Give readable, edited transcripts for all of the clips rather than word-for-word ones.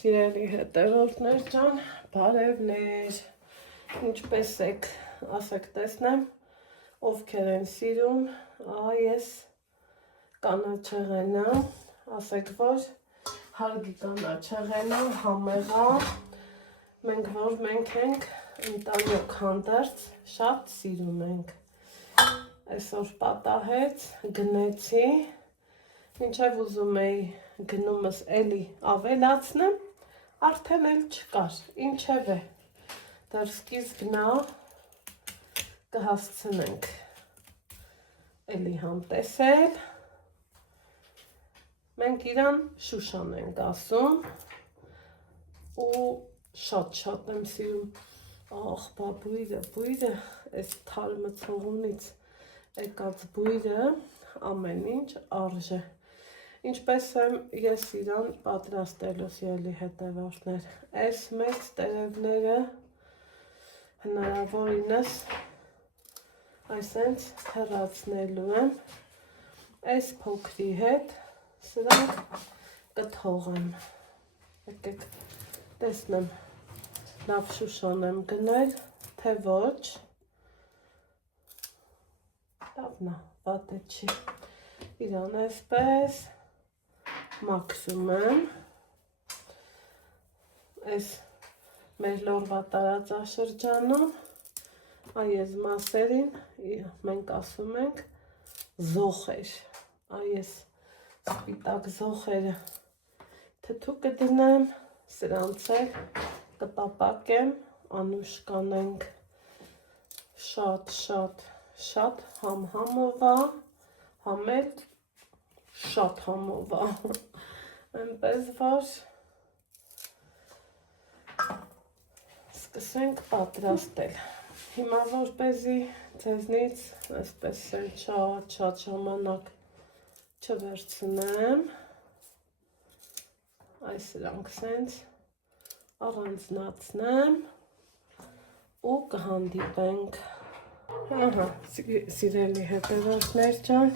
Սիրելի հետևորդներ ջան, բարևներ, ինչպես եք, ասեք տեսնեմ, ովքեր են սիրում, ես կանաչեղենը, ասեք որ հարգի կանաչեղենը, համեղա, մենք ենք ընտանիք հանդերձ, շատ սիրում ենք, այսօր պատահեց, գնեցի, մինչև ուզում էի գնումս էլի ավելացնեմ, արդեն էլ չկար, ինչև է, դեռ սկիզբնա կհասցնենք էլի համտեսել, մենք իրան Շուշան ենք ասում ու շատ եմ սիրում, բա բույրը, այս թարմցողունից եկած բույրը ամեն ինչ արժե. Ինչպես եմ ես իրան պատրաստելու սիրելի հետևորդներ, այս մեծ տերևները հնարավորինս այսենց հեռացնելու եմ, այս փոքրի հետ սրանք կթողեմ, եկեք տեսնեմ, լավ Շուշան եմ գնել, թե ոչ, լավնա, վատը չի, իրան այսպես, մաքսում եմ, այս մեր լորվա տարածաշրջանում, այս մասերին մենք ասում ենք զոխեր, այս սպիտակ զոխերը թթու կդնեմ, սրանց էլ կտապակեմ, անուշ կանենք շատ համովա, համել շատ համովա, այնպես որ սկսենք պատրաստել, հիմա որպեսզի ձեզնից այսպես էլ շատ ժամանակ չվերցնեմ, այս սրանք սենց առանձնացնեմ ու կհանդիպենք, սիրելի հետևորդներ ջան,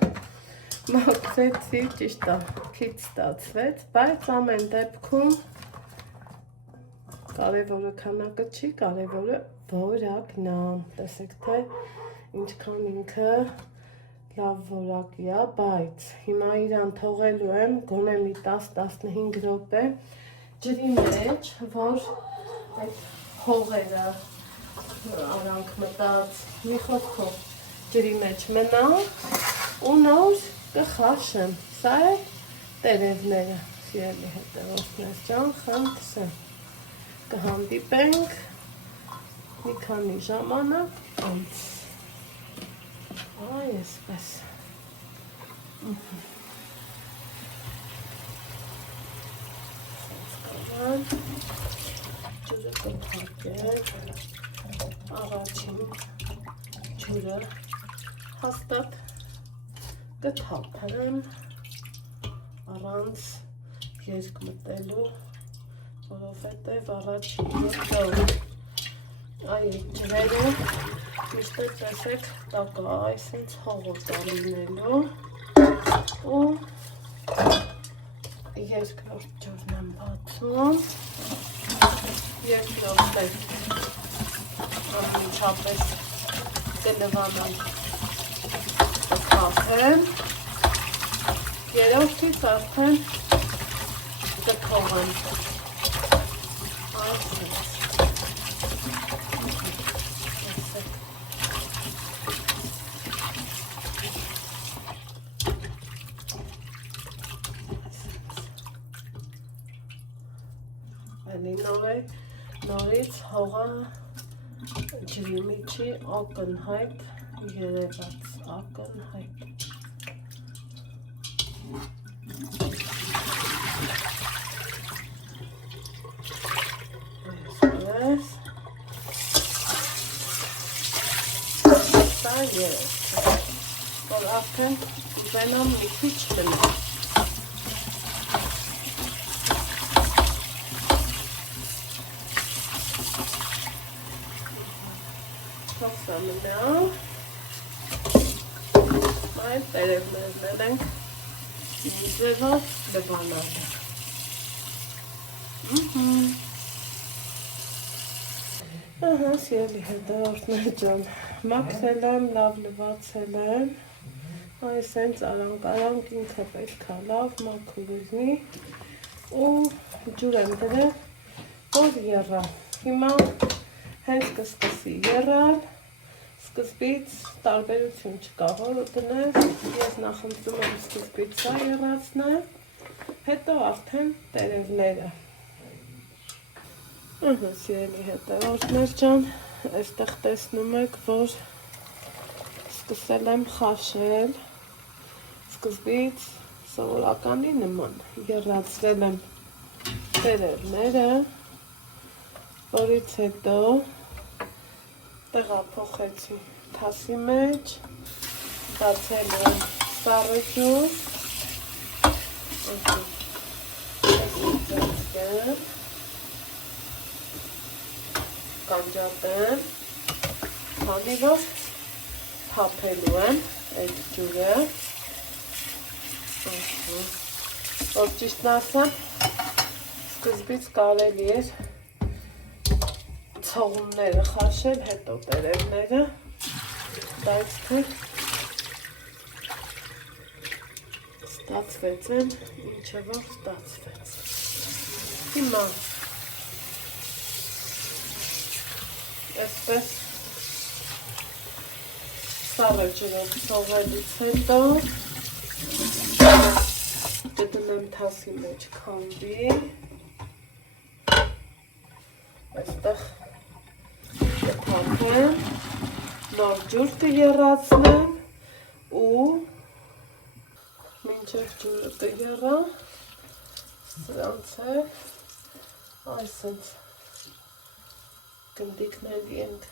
մաքրեցի, ճիշտ է, քիչ ստացվեց, բայց ամեն դեպքում կարևորը քանակը չի, կարևորը որակն է, տեսեք թե ինչքան ինքը լավ որակի է, բայց հիմա իրան թողելու եմ գոնե մի 10-15 րոպե ջրի մեջ, որ այդ հողերը արանք մտած մի խոսքով ջրի մեջ մնա ու նոր կխաշեմ, սա է տերևները, սիրելի հետևորդներ ջան, խնդրեմ, կհանդիպենք մի քանի ժամանակ անց, այսպես, ջուրը կփակել, առաջին ջուրը հաստատ կթափեմ առանց երկմտելու, որովհետև առաջինը այդ ջրերը միշտ տեսեք տակա, այսինչ հողոտ լինելու ու երկրորդ ջուրն եմ բացում, երկրորդ էլ մինչապես կլվանալ կթափեմ, երրորդից արդեն կթողեմ, այսպես, նորից հողը ջրի միջի ակնհայտ երևաց, ակնհայտ, այսպես, սա երևաց, որ արդեն ուզենամ մի քիչ դնեմ, այդ տերևներն ենք ձևով լվանալը, Ահա, սիրելի հետևորդներ ջան, մաքրել եմ, լավ լվացել եմ, այս հենց արանք ինքը պետք է լավ մաքուր լինի ու ջուր եմ դրել, որ եռա։ Հիմա հենց կսկսի եռալ, սկզբից տարբերություն չկա, որ դնես, ես նախընտրում եմ սկզբից սա եռացնել, հետո արդեն տերևները։ Ահա, սիրելի հետևորդներ ջան, այստեղ տեսնում եք, որ սկսել եմ խաշել, սկզբից սովորականի նման եռացրել եմ տերևները, որից հետո տեղափոխեցի թասի մեջ, բացել եմ սառը ջուր, կանջատեմ, քանի որ թափելու եմ այդ ջուրը, որ ճիշտն ասեմ, սկզբից կարելի էր ցողունները խաշել, հետո տերևները, բայց թե ստացվեց են, ինչը որ ստացվեց։ Հիմա այսպես սառը ջրով սողելուց հետո կդնեմ թասի մեջ քամբի, այստեղ կթափեմ, նոր ջուր կեռացնեմ ու մինչև ջուրը կեռա, սրանց է այսենց գնդիկների ենք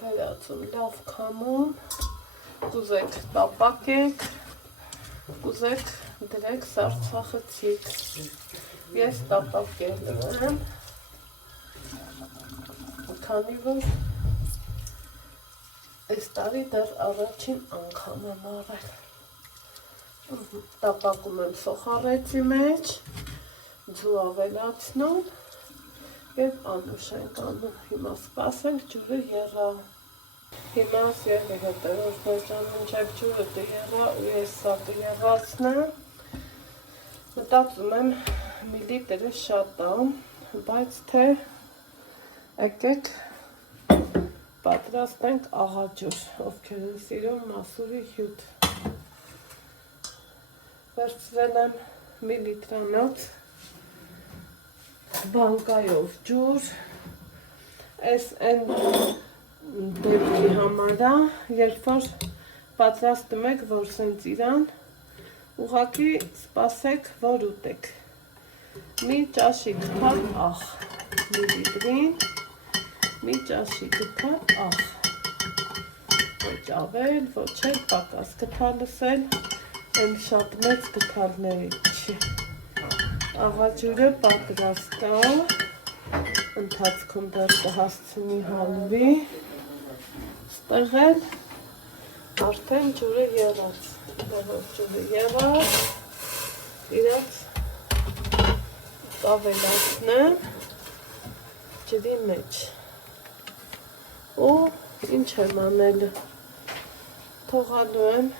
վերածում, լավ քամում, կուզեք տապակեք, կուզեք դրեք սարցախցիկ, ես տապակել եմ, քանի որ այս տարի դեռ առաջին անգամ եմ արել, տապակում եմ սոխարեցի մեջ, ձու ավելացնում, և անուշ ենք անում, հիմա սպասենք ջուրը եռա, հիմա սիրելի հետևորդներ ջան, մինչև ջուրը կեռա ու ես սա կեռացնեմ, մտածում եմ միլիտրը շատ է, բայց թե եկեք պատրաստենք աղաջուր, ովքեր են սիրում մասուրի հյութ, վերցրել եմ մի լիտրանոց բանկայով ջուր, այս են դեպքի համար է, երբ որ պատրաստում եք, որ սենց իրան, ուղղակի սպասեք, որ ուտեք, մի ճաշի գթալ աղ, մի լիտրին, մի ճաշի գթալ աղ, ոչ ավել, ոչ էլ պակաս գթալս էլ, են շատ մեծ գթալների չի, աղաջուրը պատրաստ է, ընթացքում դեռ կհասցնի հալվի, ստեղ էլ արդեն ջուրը եռած, ջուրը եռած, իրաց կավելացնեմ ջրի մեջ ու ինչ եմ անելը, թողալու եմ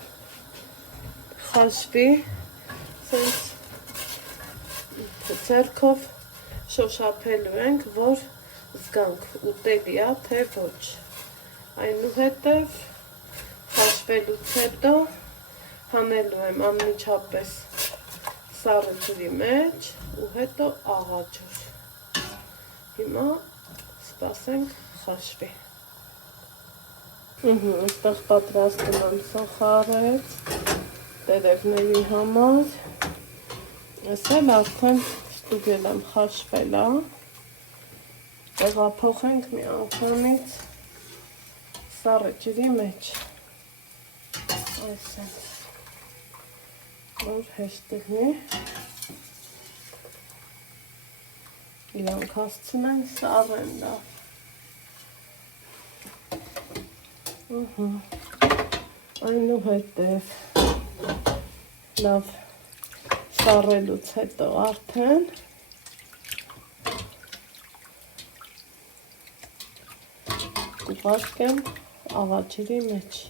խաշվի, սենց ձեռքով շոշափելու ենք, որ զգանք ուտելի է, թե ոչ, այնուհետև խաշվելուց հետո հանելու եմ անմիջապես սառը ջրի մեջ ու հետո աղաջուր, հիմա սպասենք խաշվի, այստեղ պատրաստում եմ սոխարեց, տերևների համար, ես էլ արդեն ստուգել եմ խաշվել է, տեղափոխենք մի անգամից սառը ջրի մեջ, այսպես, որ հեշտ լինի, իրանք հասցնեն սառեն լավ, այնուհետև լավ Սառելուց հետո արդեն կուղարկեմ աղաջրի մեջ։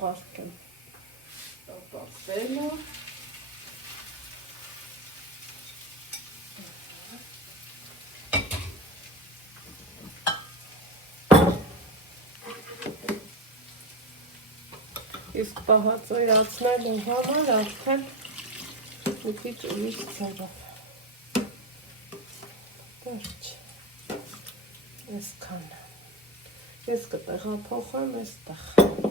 Ուղարկեմ տապակվելը։ Իսկ պահածոյացնելու համար արդեն մի քիչ ուրիշ ձևով։ Վերջ։ Այսքան։ Ես կտեղափոխեմ այստեղ։